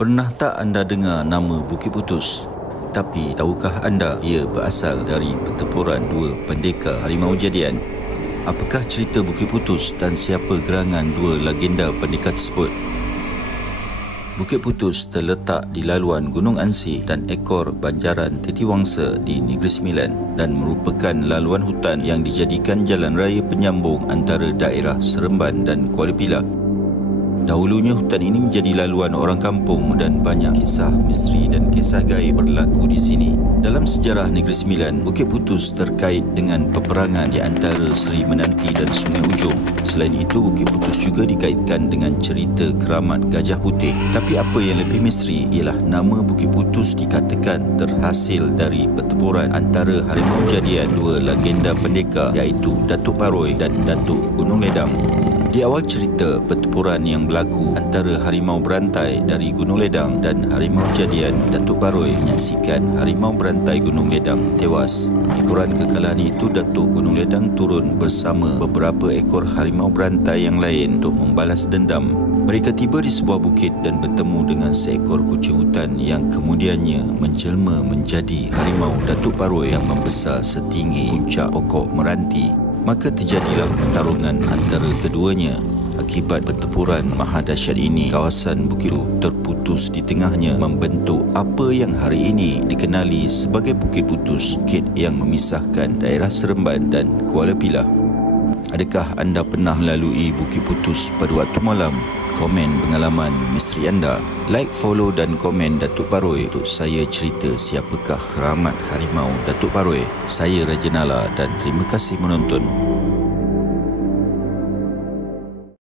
Pernah tak anda dengar nama Bukit Putus? Tapi tahukah anda ia berasal dari pertempuran dua pendekar harimau jadian? Apakah cerita Bukit Putus dan siapa gerangan dua legenda pendekar tersebut? Bukit Putus terletak di laluan Gunung Ansi dan ekor Banjaran Titiwangsa di Negeri Sembilan dan merupakan laluan hutan yang dijadikan jalan raya penyambung antara daerah Seremban dan Kuala Pilah. Dahulunya hutan ini menjadi laluan orang kampung dan banyak kisah misteri dan kisah gaib berlaku di sini. Dalam sejarah Negeri Sembilan, Bukit Putus terkait dengan peperangan di antara Seri Menanti dan Sungai Ujong. Selain itu, Bukit Putus juga dikaitkan dengan cerita keramat Gajah Putih. Tapi apa yang lebih misteri ialah nama Bukit Putus dikatakan terhasil dari pertempuran antara harimau jadian dua legenda pendekar iaitu Datuk Paroi dan Datuk Gunung Ledang. Di awal cerita, pertempuran yang berlaku antara harimau berantai dari Gunung Ledang dan harimau jadian Datuk Paroi menyaksikan harimau berantai Gunung Ledang tewas. Di koran kekalahan itu, Datuk Gunung Ledang turun bersama beberapa ekor harimau berantai yang lain untuk membalas dendam. Mereka tiba di sebuah bukit dan bertemu dengan seekor kucing hutan yang kemudiannya menjelma menjadi harimau Datuk Paroi yang membesar setinggi puncak pokok meranti. Maka terjadilah pertarungan antara keduanya. Akibat pertempuran maha dahsyat ini, kawasan bukit itu terputus di tengahnya membentuk apa yang hari ini dikenali sebagai Bukit Putus, bukit yang memisahkan daerah Seremban dan Kuala Pilah. Adakah anda pernah lalui Bukit Putus pada waktu malam? Komen pengalaman misteri anda. Like, follow dan komen Datuk Paroi untuk saya cerita siapakah keramat harimau Datuk Paroi. Saya Raja Nala dan terima kasih menonton.